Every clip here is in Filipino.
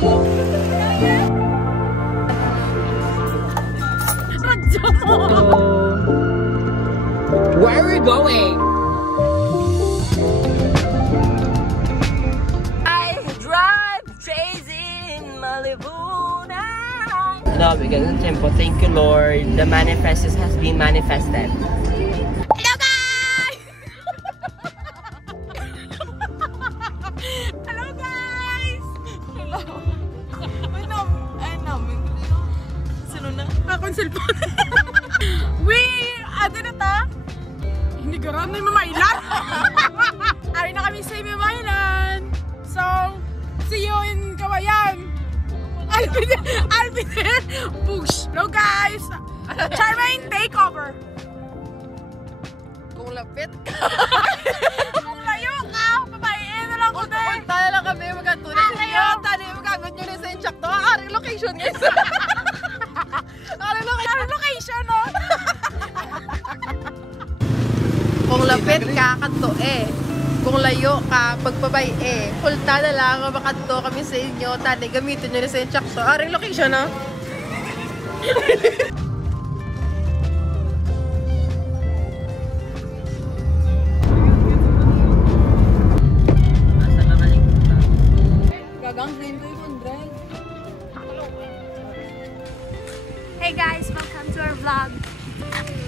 Where are we going? I drive chasing Malibu night. No, because of tempo. Thank you, Lord. The manifest has been manifested. Hello, guys! Hello, guys! Hello. Wait, no. Ay, namin. Sino na? Ako yung cellphone. Ano na ta? Hindi garam na yung Mamaylan. Ari na kami sa Mamaylan. So, see you in Kawayan. Alvin, push. Hello guys. Charmaine takeover. Kung lapit ka. Kung layo ka, papayin na lang ko din. Punta na lang kami magkatuloy sa iyo. Tali magagamit nyo rin sa inchak to. Aring location guys. Aring location, no? Kung lapit ka, kanto eh. Kung layo ka, pagpabay eh. Kulta na lang, makanto kami sa inyo. Tali, gamitin nyo na sa yung chakso. Aring location, no? Gagang din ko yung 100. Hey guys, welcome to our vlog.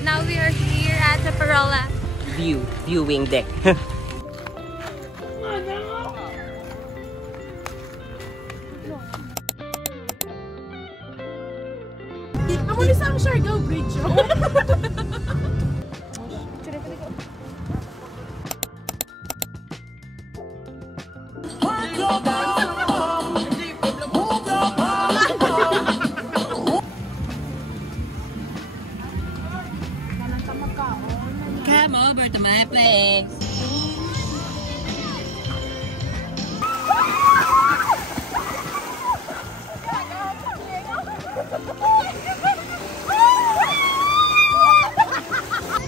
Now we are here at the Parola Viewing deck. Amo ni sa Siargao Bridge. Come over to my place.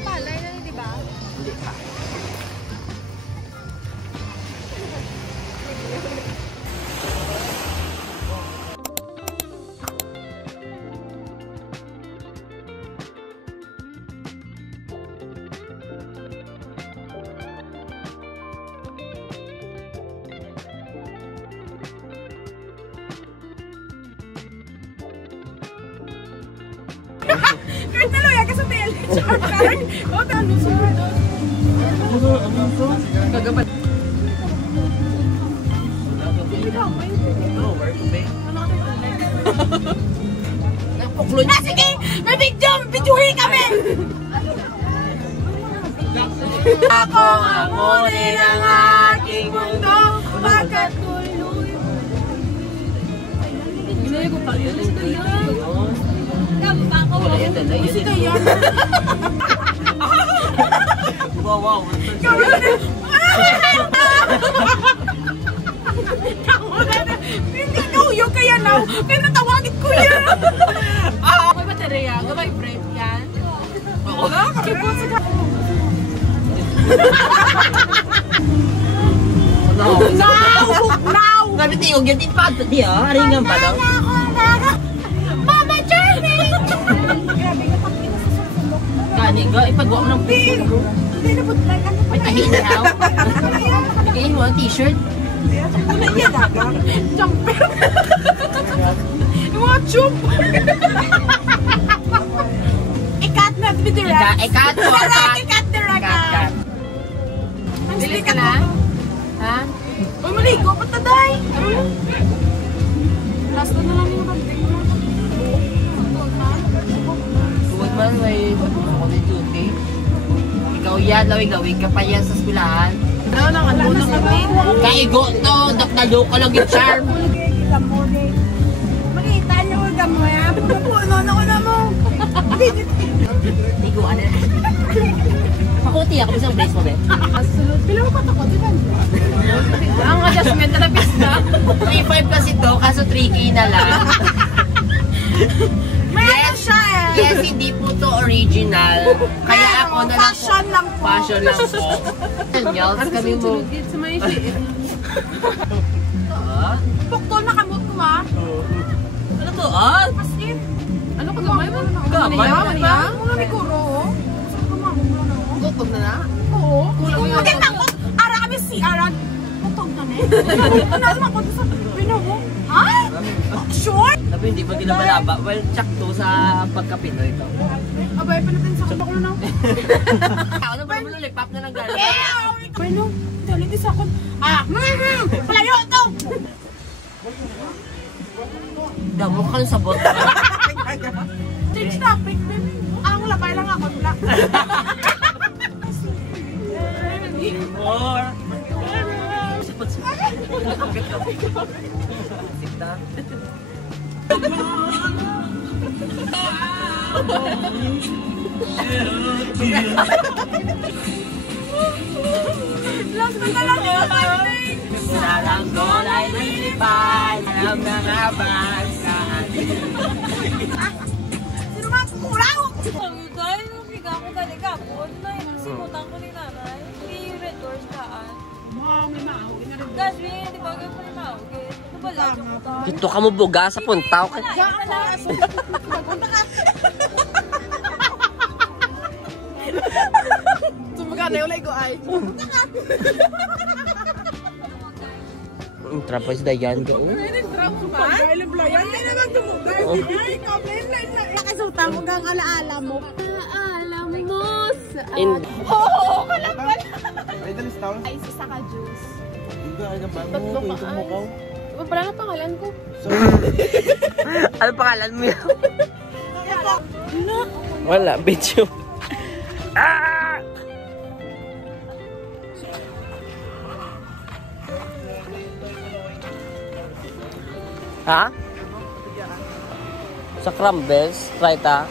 Palay na, di ba? Hindi pa. Kahit naluya ka sa TL. O, tanong sa Kagapat. na, sige! May videohin kami! Ako ang muli ng aking mundo, pagkatuloy. Ginaya ko pa yun. Wala yan, dala yun. Sino yan? Wow. Hindi nuyo kaya na. Kaya natawagin ko yan. May baterya. Gabay friend yan. Oo. Kipot sa Now! Gabi tayo, ganyan pa ito di ah. Haringan pa lang. Mama Charming! Gani ga, ipagawa mo ng puso. Hindi na po tayo. May tahin na ako. Bigyan mo ang t-shirt. Jumper! Yung mga tube! Ikat na direct! Ikat mo! Ikat direct! Ikat! Ang silik na? Ha? Uy, maligo! Ba't na day? Last na lang yung banting mo. Tuwag man, may ako ni duty. Ikaw yan, lawig-lawig ka pa yan sa eskwelahan. Ano lang, ano na kami? Kaigo to, dakdalo ka lang yung charm. Makita niyo ko mo ya. Puno na ko na mo. Tiguan na. Pakuti ako isang brace mo, be. Absolute. Pila mo patakot, di ba? Ang adjustment na pista. 3.5 kasi to, kaso 3K na lang. Yes, siya eh. Yes, hindi po to original. Kaya ako na lang po. Fashion lang po. Fashion lang po. Yals kami mo. Sa may shit. Pukto na kamot ko ma. Ano to? Ah, Pasin. Ano ka gamay mo? Gamay? Mga may kuro. Gutom na na? Oo. Kulang mo. Ara kami si Ara. Gutom na na. Ano ako sa pino mo? Ay! Sure? Sabi, hindi ba ginabalaba? Well, check to sa pagka-Pinoy ito. Abay, panatin sa kabak na ako. Ano ba mo lipap na lang gano'n? Bueno, dali di sa akon. Palayo to! Damo ka ng sabot. Change topic, baby. Ang labay lang ako. More. Sipot-sipot. Sikta. Last na lang yung timing. Saranggol ay nalipay ng mga bansaan. Sino nga kukulaw? Dahil nakiga ko talaga po. Simutan ko ni nanay. Hindi yung red doors kaan. May maawin na rin. Guys, di ba kayo po ni Mauge? Ano ba lang? Ito ka mo buga sa puntaw. Sumagana yung lego ay. Trapos na yan. Nakasutan mo gang alaala mo. Alaala mo sa... Oo, kalapal! Ay, isa ka juice. Tatlo ka ay. Iba pala na pangalan ko. Ano pangalan mo yun? Wala, bitch. Ah! Ha? Sa crumbles, try ta.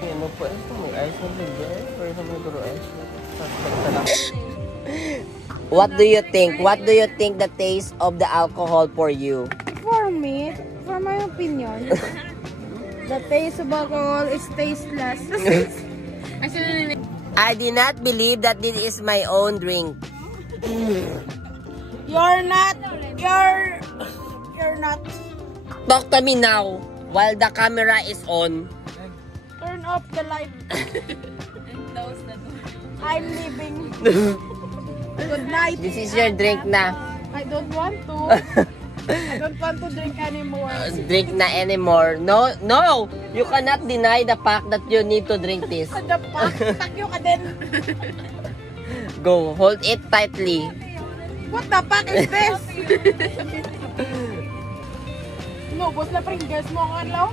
Ano po? May ice na bigay? Or sa may duro ice? What do you think? What do you think the taste of the alcohol for you? For me, for my opinion, the taste of alcohol is tasteless. I did not believe that this is my own drink. You're not. Talk to me now while the camera is on. Turn off the light. I'm leaving. Good night. This is your drink na. I don't want to. I don't want to drink anymore. Drink na anymore. No, no! You cannot deny the fact that you need to drink this. The fuck? Takyo ka din. Go, hold it tightly. What the fuck is this? Nubos na Pringles mo ang alaw?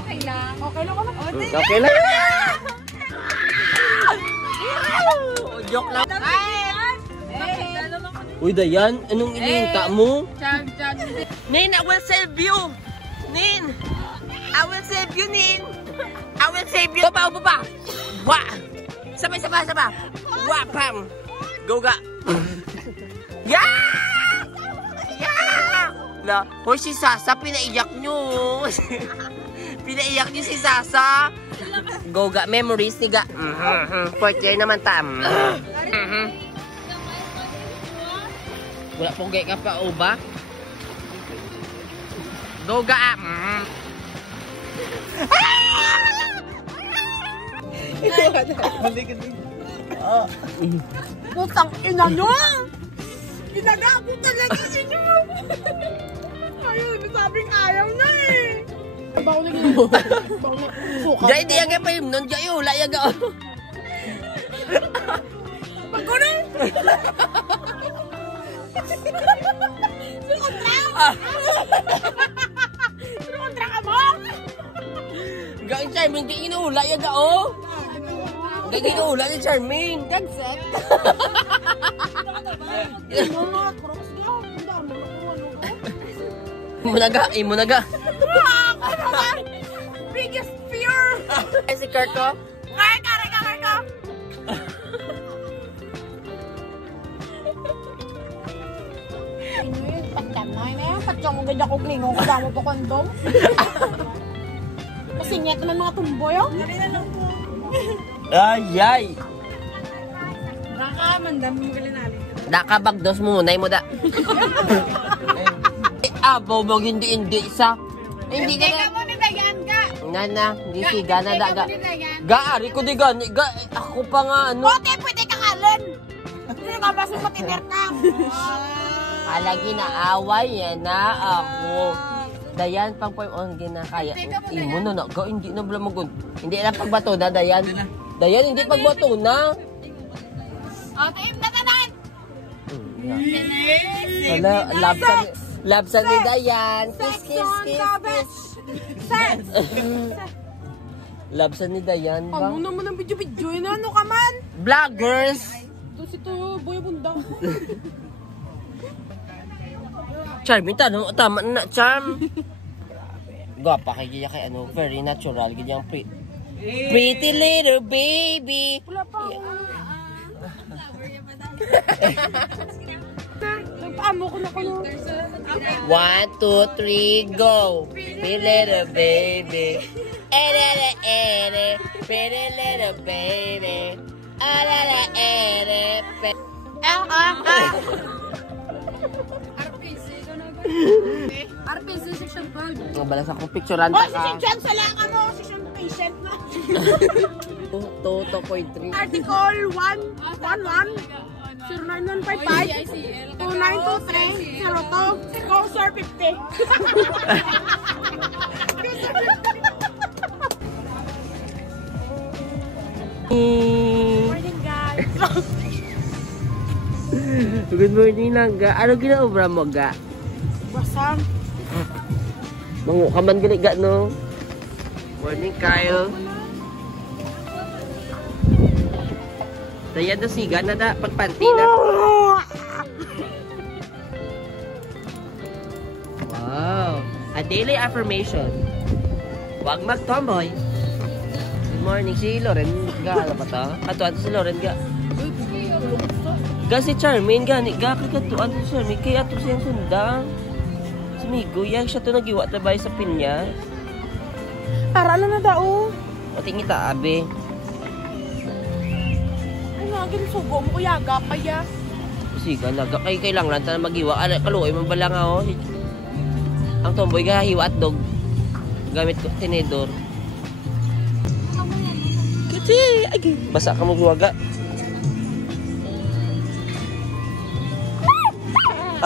Okay lang. Okay lang ako na. Okay lang. Joke lang. Uy, Dayan, anong inihinta mo? Nin, I will save you! Nin! I will save you, Nin! I will save you! Baba, baba! Wa! Sabay! Wa, pam! Go ga! Yeah! Yeah! Hoy, si Sasa, pinaiyak nyo! Pinaiyak nyo si Sasa! Go ga, memories ni ga! Fourth year naman ta! Wala pong gaya ka pa, Oba. Doga, Putang ina nyo! Ginagago talaga si nyo! Ayun, sabing ayaw na eh! Bako naging suka. Jai, di yang pa yun nun. Jai, wala yung ga. Magkunin! Sino kontra ka mo? Gawin Charmaine, di inuula yung ga, oh. Gawin inuula yung Charmaine. Gagset? Mga crocs daw. Ang dami Imunaga. Biggest fear! Ay, si Kirko. Karka! Inuit, patyanay na yan. Patyang mo ganyan ko klingong kasama pa kondom. Masingit naman mga tumboy, oh. Ganina lang po. Ay. Baka, mandam mo galinalin. Nakabagdos mo muna mo da. Abaw mo hindi sa. Hindi ka na. mo ni Dayan ka. Nana, hindi siga na daga. Gaari ko di gani. Ako pa nga ano. Bote, pwede ka kalan. Hindi ka ba sumatiter ka? Halagi na away yan na ako. Dayan, pang on ginakaya. Imo na naga, hindi na bala magun. Hindi na pagbato na, Dayan. Dayan, hindi pagbato na. O, team na tanan! Wala, labsan ni Dayan. Kiss. Labsan ni Dayan ba? Ano naman ang video-video yun? Ano ka man? Vloggers! Ito si to, Boy Bunda. Charm, ito tama na, Charm. Gwapa kay ano, very natural. Ganyang pretty little baby. Wala pa. Nagpaamo ko na ko no. 1, 2, 3, go. Pretty little baby. Pretty little baby. RPC section 5. Balas akong picturean ka. Section sa lang mo, section patient na. 2.3. Article 111 09155 2923 02 Go Sir 50. Morning guys. Good morning lang ga. Ano ginaobra mo ga? Basang. Mangu ka man gali ga no. Morning Kyle. Dayan na siga na da pagpanti na. Wow. A daily affirmation. Huwag mag-tomboy. Good morning si Loren ga. Ano pa ta? Ato si Loren ga. Ga si Charmaine gani ga kagatuan si Charmaine kay ato siyang sundang. Si Migo yang siya to nagiwa tabay sa pinya. Arala na dao. Pating ita abe. Ay nga sugo mo kuya gapay ya. Siga naga kay kailangan ta magiwa. Kaluoy man bala nga oh. Ang tomboy ga hiwa at dog. Gamit ko tinidor. Kasi ay basa ka mo giwaga.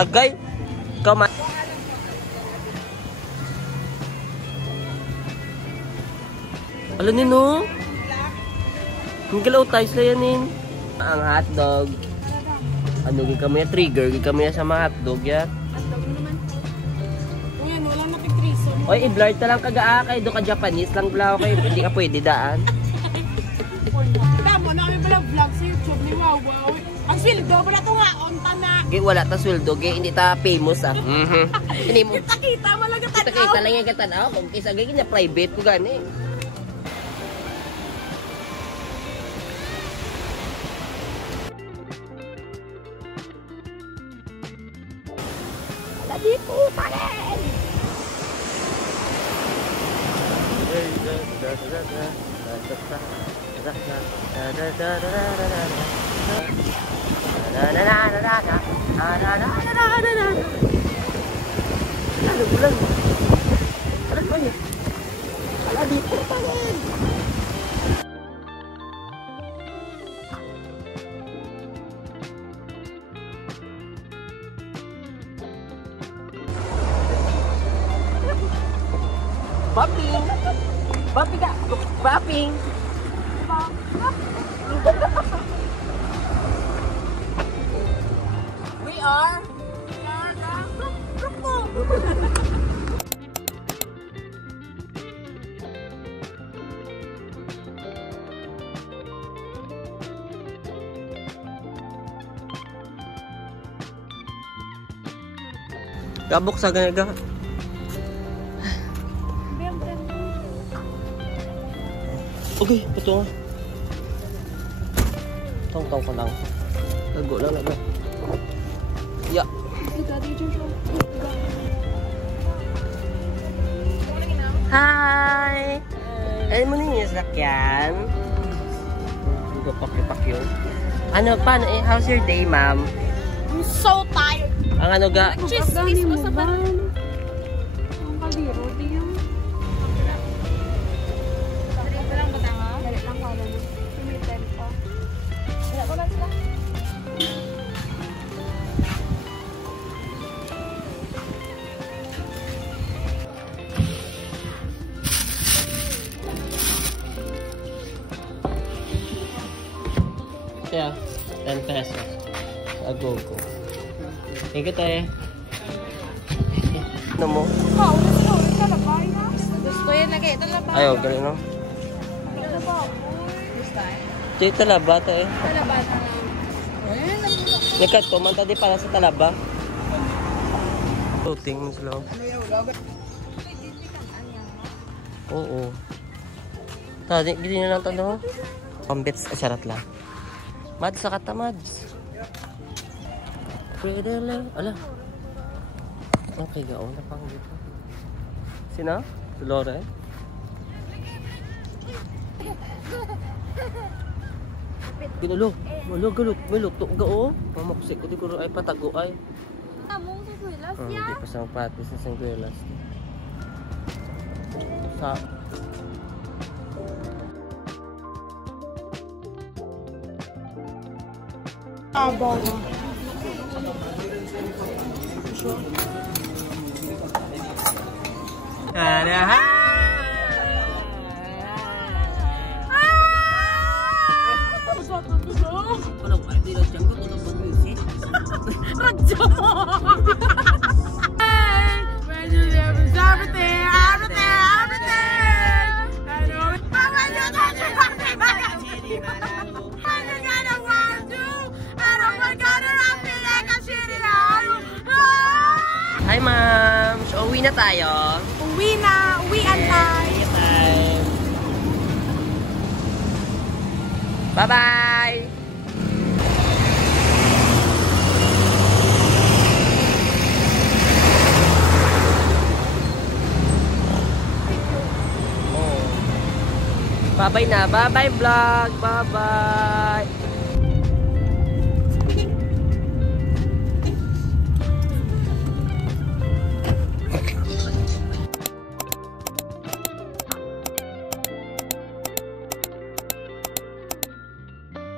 Agay. Come on. Alam niyo no? Ang galaw tayo sila yanin. Ang hotdog. Ano gin kami ya trigger, gin kami sa mga hotdog ya. Hotdog naman. Uy, wala na pigtriso. Oy, i-blur ta lang kaga kay do ka Japanese lang blaw kay hindi ka pwede daan. Tama na kami pala vlog sa YouTube ni Wawaw. Ang sweldo wala to nga onta na. Gay wala ta sweldo, gay hindi ta famous ah. Hindi mo. Kita malaga tanaw. Kita lang yung katanaw kung isa gay na private ko gani. Lagi po tanin. Ano bulan? Ano ba yun? Lagi po tanin. Bopping! Bopping ka! Bopping! We are Gabok sa ganaga. Okay, ito nga. Tong-tong ko lang. Lago lang. Ya. Hi! Ano mo niya sakyan? Ito pakyo. Ano, paano eh? How's your day, ma'am? I'm so tired. Ang ano ga? Chismis ko sa siya. 10 pesos. Sa Agogo. Thank you, te. Ano mo? Gusto yan lagi. Ito lang ba? Ayaw, galing no? Ito ba? Gusto yan? Ito talaba, te. Talaba na lang. Nikat ko, manta di para sa talaba. Tingin slow. Oo. Tadi, gini na lang ito, no? Pambits, asyarat lang. Mads, sakat na, Mads. Pwede lang. Ala. Okay, gaon na pang dito. Sina? Si Lore? Ginulo. Malo, galok. Malo, to gao. Mamaksik ko, di ko ay patago ay. Among sikuilas Hindi ya. pa sang patis na sangguelas. Sa... Aba. Walang ay, di lang dyan ko. Ito ba music? Radyo mo! Hi, ma'am. So, uwi na tayo. Uwi na! Uwian tayo! Uwi time. Bye-bye! Bye-bye na. Bye-bye vlog. Bye-bye.